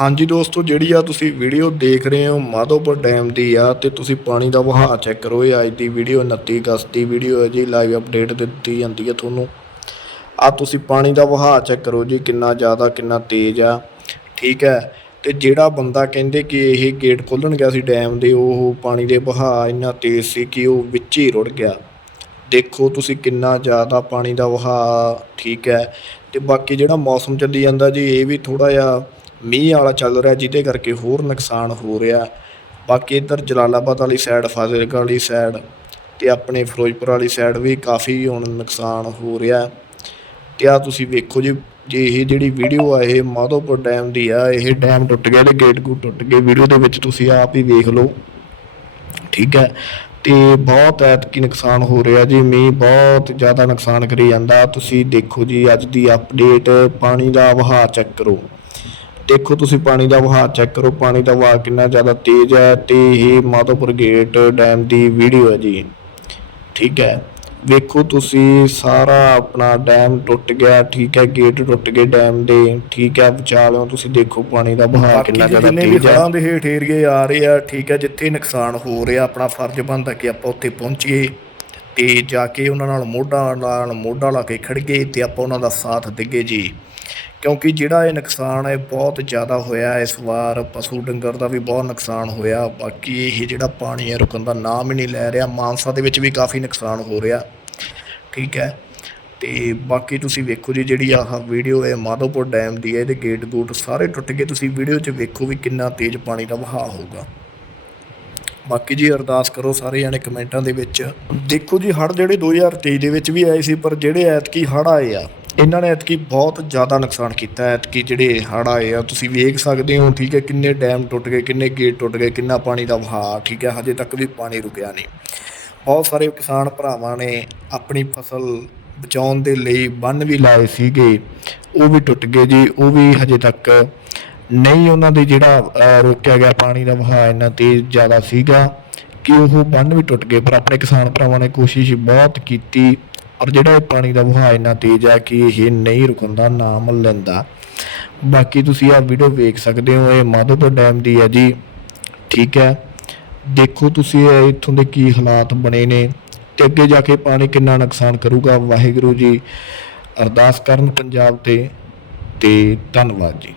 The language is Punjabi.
ਹਾਂਜੀ ਦੋਸਤੋ, ਜਿਹੜੀ ਆ ਤੁਸੀਂ ਵੀਡੀਓ ਦੇਖ ਰਹੇ ਹੋ ਮਾਧੋਪੁਰ ਡੈਮ ਦੀ ਆ ਤੇ ਤੁਸੀਂ ਪਾਣੀ ਦਾ ਵਹਾਅ ਚੈੱਕ ਕਰੋ। ਇਹ ਅੱਜ ਦੀ ਵੀਡੀਓ 29 ਅਗਸਤ ਦੀ ਵੀਡੀਓ ਹੈ ਜੀ। ਲਾਈਵ ਅਪਡੇਟ ਦਿੱਤੀ ਜਾਂਦੀ ਹੈ ਤੁਹਾਨੂੰ। ਆ ਤੁਸੀਂ ਪਾਣੀ ਦਾ ਵਹਾਅ ਚੈੱਕ ਕਰੋ ਜੀ, ਕਿੰਨਾ ਜ਼ਿਆਦਾ, ਕਿੰਨਾ ਤੇਜ਼ ਆ। ਠੀਕ ਹੈ? ਤੇ ਜਿਹੜਾ ਬੰਦਾ ਕਹਿੰਦੇ ਕਿ ਇਹ ਗੇਟ ਖੋਲਣ ਗਿਆ ਸੀ ਡੈਮ ਦੇ, ਉਹ ਪਾਣੀ ਦੇ ਵਹਾਅ ਇੰਨਾ ਤੇਜ਼ ਸੀ ਕਿ ਉਹ ਵਿੱਚ ਹੀ ਰੁੜ ਗਿਆ। ਦੇਖੋ ਤੁਸੀਂ ਕਿੰਨਾ ਜ਼ਿਆਦਾ ਪਾਣੀ ਦਾ ਵਹਾਅ, ਠੀਕ ਹੈ? ਤੇ ਬਾਕੀ ਜਿਹੜਾ ਮੌਸਮ ਚੱਲੀ ਜਾਂਦਾ ਜੀ, ਇਹ ਵੀ ਥੋੜਾ ਜਿਹਾ ਮੀਂਹ ਵਾਲਾ ਚੱਲ ਰਿਹਾ, ਜਿਹਦੇ ਕਰਕੇ ਹੋਰ ਨੁਕਸਾਨ ਹੋ ਰਿਹਾ। ਬਾਕੀ ਇੱਧਰ ਜਲਾਲਾਬਾਦ ਵਾਲੀ ਸਾਈਡ ਫਾਜ਼ਿਲਕਾ ਵਾਲੀ ਸਾਈਡ ਤੇ ਆਪਣੇ ਫਿਰੋਜ਼ਪੁਰ ਵਾਲੀ ਸਾਈਡ ਵੀ ਕਾਫੀ ਹੁਣ ਨੁਕਸਾਨ ਹੋ ਰਿਹਾ। ਤੇ ਆ ਤੁਸੀਂ ਵੇਖੋ ਜੀ, ਜੇ ਇਹ ਜਿਹੜੀ ਵੀਡੀਓ ਆ, ਇਹ ਮਾਧੋਪੁਰ ਡੈਮ ਦੀ ਆ, ਇਹ ਡੈਮ ਟੁੱਟ ਗਿਆ ਤੇ ਗੇਟ ਗੂਟ ਟੁੱਟ ਗਏ। ਵੀਡੀਓ ਦੇ ਵਿੱਚ ਤੁਸੀਂ ਆਪ ਹੀ ਵੇਖ ਲਓ। ਠੀਕ ਹੈ। ਤੇ ਬਹੁਤ ਐਤਕੀ ਨੁਕਸਾਨ ਹੋ ਰਿਹਾ ਜੀ, ਮੀਂਹ ਬਹੁਤ ਜ਼ਿਆਦਾ ਨੁਕਸਾਨ ਕਰੀ ਜਾਂਦਾ। ਤੁਸੀਂ ਦੇਖੋ ਜੀ, ਅੱਜ ਦੀ ਅਪਡੇਟ ਪਾਣੀ ਦਾ ਵਹਾਅ ਚੈੱਕ ਕਰੋ। ਦੇਖੋ ਤੁਸੀਂ ਪਾਣੀ ਦਾ ਵਹਾਅ ਚੈੱਕ ਕਰੋ ਪਾਣੀ ਦਾ ਵਹਾਅ ਕਿੰਨਾ ਜ਼ਿਆਦਾ ਤੇਜ਼ ਹੈ ਤੇ ਇਹ ਮਾਧੋਪੁਰ ਗੇਟ ਡੈਮ ਦੀ ਵੀਡੀਓ ਹੈ ਜੀ। ਠੀਕ ਹੈ। ਵੇਖੋ ਤੁਸੀਂ ਸਾਰਾ ਆਪਣਾ ਡੈਮ ਟੁੱਟ ਗਿਆ ਠੀਕ ਹੈ ਗੇਟ ਟੁੱਟ ਗਏ ਡੈਮ ਦੇ ਠੀਕ ਹੈ ਵਿਚਾਲਿਓਂ ਤੁਸੀਂ ਦੇਖੋ ਪਾਣੀ ਦਾ ਵਹਾਅ ਕਿੰਨਾ ਜ਼ਿਆਦਾ ਜਿੰਨੇ ਵੀ ਤੇਜ਼ ਹੈ। ਹੜ੍ਹਾਂ ਦੇ ਹੇਠ ਏਰੀਏ ਆ ਰਹੇ ਆ ਠੀਕ ਹੈ ਜਿੱਥੇ ਨੁਕਸਾਨ ਹੋ ਰਿਹਾ ਆਪਣਾ ਫਰਜ਼ ਬਣਦਾ ਕਿ ਆਪਾਂ ਉੱਥੇ ਪਹੁੰਚੀਏ ਤੇ ਜਾ ਕੇ ਉਹਨਾਂ ਨਾਲ ਮੋਢਾ ਨਾਲ ਮੋਢਾ ਲਾ ਕੇ ਖੜੀਏ ਤੇ ਆਪਾਂ ਉਹਨਾਂ ਦਾ ਸਾਥ ਦੇਈਏ ਜੀ। ਕਿਉਂਕਿ ਜਿਹੜਾ ਇਹ ਨੁਕਸਾਨ ਹੈ ਬਹੁਤ ਜ਼ਿਆਦਾ ਹੋਇਆ ਇਸ ਵਾਰ ਪਸ਼ੂ ਡੰਗਰ ਦਾ ਵੀ ਬਹੁਤ ਨੁਕਸਾਨ ਹੋਇਆ, ਬਾਕੀ ਇਹ ਜਿਹੜਾ ਪਾਣੀ ਹੈ ਰੁਕਣ ਦਾ ਨਾਮ ਹੀ ਨਹੀਂ ਲੈ ਰਿਹਾ, ਮਾਨਸਾ ਦੇ ਵਿੱਚ ਵੀ ਕਾਫੀ ਨੁਕਸਾਨ ਹੋ ਰਿਹਾ। ਠੀਕ ਹੈ, ਤੇ ਬਾਕੀ ਤੁਸੀਂ ਵੇਖੋ ਜੀ ਜਿਹੜੀ ਆਹ ਵੀਡੀਓ ਹੈ, ਮਾਧੋਪੁਰ ਡੈਮ ਦੀ ਹੈ, ਇਹਦੇ ਗੇਟ ਗੂਟ ਸਾਰੇ ਟੁੱਟ ਗਏ, ਤੁਸੀਂ ਵੀਡੀਓ 'ਚ ਵੇਖੋ ਵੀ ਕਿੰਨਾ ਤੇਜ਼ ਪਾਣੀ ਦਾ ਵਹਾਅ ਹੋਊਗਾ। ਬਾਕੀ ਜੀ ਅਰਦਾਸ ਕਰੋ ਸਾਰੇ ਜਾਣੇ ਕਮੈਂਟਾਂ ਦੇ ਵਿੱਚ। ਦੇਖੋ ਜੀ, ਹੜ੍ਹ ਜਿਹੜੇ 2023 ਦੇ ਵਿੱਚ ਵੀ ਆਏ ਸੀ, ਪਰ ਜਿਹੜੇ ਐਤਕੀ ਹੜ੍ਹ ਆਏ ਆ ਇਹਨਾਂ ਨੇ ਐਤਕੀ ਬਹੁਤ ਜ਼ਿਆਦਾ ਨੁਕਸਾਨ ਕੀਤਾ, ਐਤਕੀ ਜਿਹੜੇ ਹੜ੍ਹ ਆਏ ਆ, ਤੁਸੀਂ ਵੇਖ ਸਕਦੇ ਹੋ, ਠੀਕ ਹੈ, ਕਿੰਨੇ ਡੈਮ ਟੁੱਟ ਗਏ, ਕਿੰਨੇ ਗੇਟ ਟੁੱਟ ਗਏ, ਕਿੰਨਾ ਪਾਣੀ ਦਾ ਵਹਾਅ, ਠੀਕ ਹੈ, ਹਜੇ ਤੱਕ ਵੀ ਪਾਣੀ ਰੁਕਿਆ ਨਹੀਂ। ਬਹੁਤ ਸਾਰੇ ਕਿਸਾਨ ਭਰਾਵਾਂ ਨੇ ਆਪਣੀ ਫਸਲ ਬਚਾਉਣ ਦੇ ਲਈ ਬੰਨ ਵੀ ਲਾਏ ਸੀਗੇ, ਉਹ ਵੀ ਟੁੱਟ ਗਏ ਜੀ, ਉਹ ਵੀ ਹਜੇ ਤੱਕ ਨਹੀਂ ਉਹਨਾਂ ਦੇ ਜਿਹੜਾ ਰੋਕਿਆ ਗਿਆ ਪਾਣੀ ਦਾ ਵਹਾਅ ਇੰਨਾ ਤੇਜ਼ ਜ਼ਿਆਦਾ ਸੀਗਾ, ਕਿ ਉਹ ਬੰਨ ਵੀ ਟੁੱਟ ਗਏ, ਪਰ ਆਪਣੇ ਕਿਸਾਨ ਭਰਾਵਾਂ ਨੇ ਕੋਸ਼ਿਸ਼ ਬਹੁਤ ਕੀਤੀ ਔਰ ਜਿਹੜਾ ਇਹ ਪਾਣੀ ਦਾ ਵਹਾਅ ਇੰਨਾ ਤੇਜ਼ ਹੈ ਕਿ ਇਹ ਨਹੀਂ ਰੁਕਣ ਦਾ ਨਾਮ ਲੈਂਦਾ। ਬਾਕੀ ਤੁਸੀਂ ਆਹ ਵੀਡੀਓ ਵੇਖ ਸਕਦੇ ਹੋ, ਇਹ ਮਾਧੋਪੁਰ ਡੈਮ ਦੀ ਹੈ ਜੀ। ਠੀਕ ਹੈ। ਦੇਖੋ ਤੁਸੀਂ ਇੱਥੋਂ ਦੇ ਕੀ ਹਾਲਾਤ ਬਣੇ ਨੇ ਤੇ ਅੱਗੇ ਜਾ ਕੇ ਪਾਣੀ ਕਿੰਨਾ ਨੁਕਸਾਨ ਕਰੂਗਾ। ਵਾਹਿਗੁਰੂ ਜੀ ਅਰਦਾਸ ਕਰਨ ਪੰਜਾਬ ਤੇ ਤੇ ਧੰਨਵਾਦ ਜੀ।